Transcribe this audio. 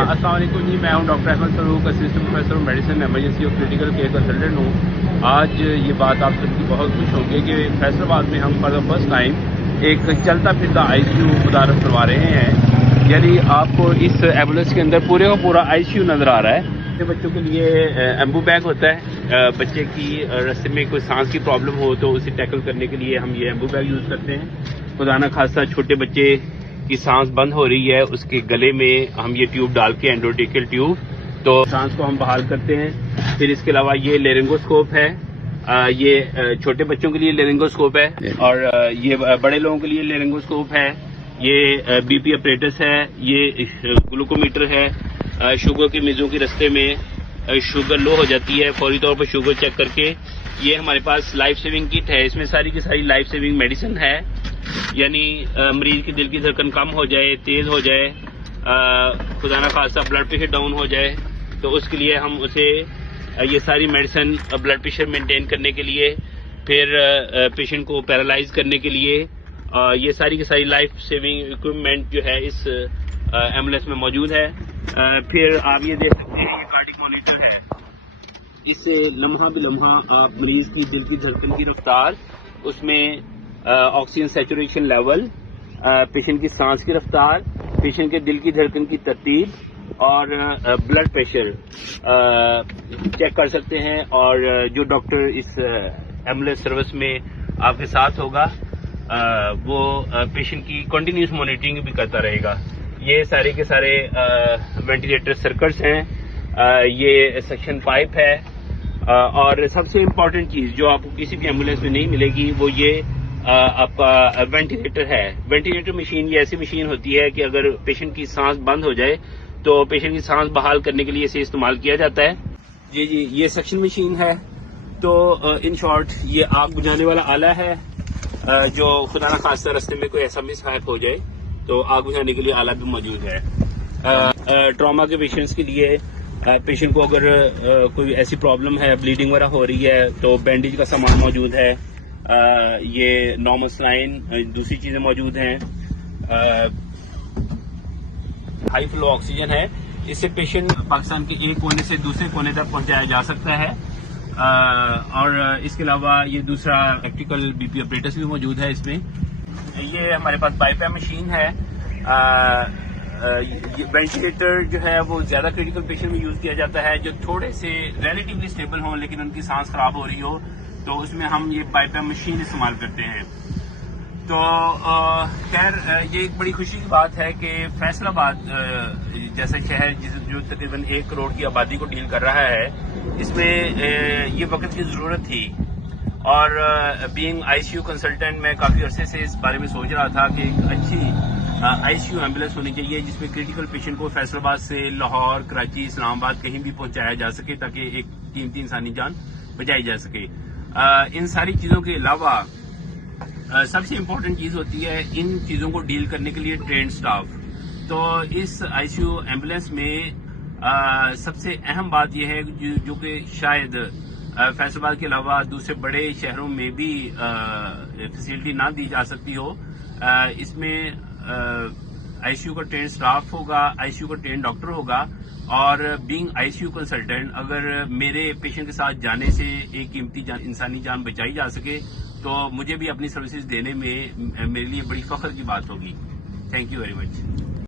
السلام علیکم جی، میں ہوں ڈاکٹر احمد فروق، اسسٹنٹ پروفیسر میڈیسن ایمرجنسی اور کرٹیکل کیئر کنسلٹنٹ ہوں۔ آج یہ بات آپ سب کی بہت خوش ہوگی کہ فیصل آباد میں ہم فار دا فرسٹ ٹائم ایک چلتا پھرتا آئی سی یو متعارف کروا رہے ہیں۔ یعنی آپ کو اس ایمبولینس کے اندر پورے کا پورا آئی سی یو نظر آ رہا ہے۔ بچوں کے لیے ایمبو بیگ ہوتا ہے، بچے کی رستے میں کوئی سانس کی پرابلم ہو تو اسے ٹیکل کرنے کے لیے ہم یہ ایمبو بیگ یوز کرتے ہیں۔ خدا نہ خاصہ چھوٹے بچے کی سانس بند ہو رہی ہے، اس کے گلے میں ہم یہ ٹیوب ڈال کے اینڈوٹیکل ٹیوب تو سانس کو ہم بحال کرتے ہیں۔ پھر اس کے علاوہ یہ لیرنگوسکوپ ہے، یہ چھوٹے بچوں کے لیے لیرنگوسکوپ ہے، اور یہ بڑے لوگوں کے لیے لیرنگوسکوپ ہے۔ یہ بی پی اپریٹس ہے، یہ گلوکومیٹر ہے۔ شوگر کی مریضوں کے رستے میں شوگر لو ہو جاتی ہے، فوری طور پر شوگر چیک کر کے یہ ہمارے پاس لائف سیونگ کٹ ہے، اس میں ساری کی ساری لائف سیونگ میڈیسن ہے۔ یعنی مریض کی دل کی دھڑکن کم ہو جائے، تیز ہو جائے، خدا نہ خاصہ بلڈ پریشر ڈاؤن ہو جائے تو اس کے لیے ہم اسے یہ ساری میڈیسن بلڈ پریشر مینٹین کرنے کے لیے، پھر پیشنٹ کو پیرالائز کرنے کے لیے یہ ساری کی ساری لائف سیونگ اکوپمنٹ جو ہے اس ایمبولینس میں موجود ہے۔ پھر آپ یہ دیکھ سکتے ہیں یہ کارڈک مانیٹر ہے، اس سے لمحہ بہ لمحہ آپ مریض کی دل کی دھڑکن کی رفتار، اس میں آکسیجن سیچوریشن لیول، پیشنٹ کی سانس کی رفتار، پیشنٹ کے دل کی دھڑکن کی ترتیب اور بلڈ پریشر چیک کر سکتے ہیں۔ اور جو ڈاکٹر اس ایمبولینس سروس میں آپ کے ساتھ ہوگا وہ پیشنٹ کی کنٹینیوس مانیٹرنگ بھی کرتا رہے گا۔ یہ سارے کے سارے وینٹیلیٹر سرکٹس ہیں، یہ سکشن پائپ ہے، اور سب سے امپورٹنٹ چیز جو آپ کو کسی بھی ایمبولینس میں نہیں ملے گی وہ یہ آپ کا وینٹیلیٹر ہے۔ وینٹیلیٹر مشین یہ ایسی مشین ہوتی ہے کہ اگر پیشنٹ کی سانس بند ہو جائے تو پیشنٹ کی سانس بحال کرنے کے لیے اسے استعمال کیا جاتا ہے۔ جی یہ سکشن مشین ہے، تو ان شارٹ یہ آگ بجھانے والا آلہ ہے، جو خدا نہ خاصہ رستے میں کوئی ایسا مس ہیپ ہو جائے تو آگ بجھانے کے لیے آلہ بھی موجود ہے۔ ٹراما کے پیشنٹس کے لیے پیشنٹ کو اگر کوئی ایسی پرابلم ہے، بلیڈنگ وغیرہ ہو رہی ہے تو بینڈیج کا سامان موجود ہے، یہ نارمل سلائن، دوسری چیزیں موجود ہیں، ہائی فلو آکسیجن ہے، اس سے پیشنٹ پاکستان کے ایک کونے سے دوسرے کونے تک پہنچایا جا سکتا ہے۔ اور اس کے علاوہ یہ دوسرا پریکٹیکل بی پی اپریٹس بھی موجود ہے اس میں۔ یہ ہمارے پاس بائی پیم مشین ہے۔ وینٹیلیٹر جو ہے وہ زیادہ کریٹیکل پیشنٹ میں یوز کیا جاتا ہے جو تھوڑے سے ریلیٹیولی اسٹیبل ہوں لیکن ان کی سانس خراب ہو رہی ہو، تو اس میں ہم یہ بائی پیم مشین استعمال کرتے ہیں۔ تو خیر یہ ایک بڑی خوشی کی بات ہے کہ فیصل آباد جیسا شہر جو تقریباً 1 کروڑ کی آبادی کو ڈیل کر رہا ہے، اس میں یہ وقت کی ضرورت تھی، اور being I C U consultant میں کافی عرصے سے اس بارے میں سوچ رہا تھا کہ ایک اچھی آئی سی یو ایمبولینس ہونی چاہیے جس میں کریٹیکل پیشنٹ کو فیصل آباد سے لاہور، کراچی، اسلام آباد کہیں بھی پہنچایا جا سکے تاکہ ایک قیمتی انسانی جان بچائی جا سکے۔ ان ساری چیزوں کے علاوہ سب سے امپورٹنٹ چیز ہوتی ہے ان چیزوں کو ڈیل کرنے کے لیے ٹرینڈ سٹاف۔ تو اس آئی سی یو ایمبولینس میں سب سے اہم بات یہ ہے جو کہ شاید فیصل آباد کے علاوہ دوسرے بڑے شہروں میں بھی فیسلٹی نہ دی جا سکتی ہو، اس میں آئی سی یو کا ٹرینڈ سٹاف ہوگا، آئی سی یو کا ٹرینڈ ڈاکٹر ہوگا، اور being I C U consultant اگر میرے پیشنٹ کے ساتھ جانے سے ایک قیمتی انسانی جان بچائی جا سکے تو مجھے بھی اپنی سروسز دینے میں میرے لیے بڑی فخر کی بات ہوگی۔ Thank you very much.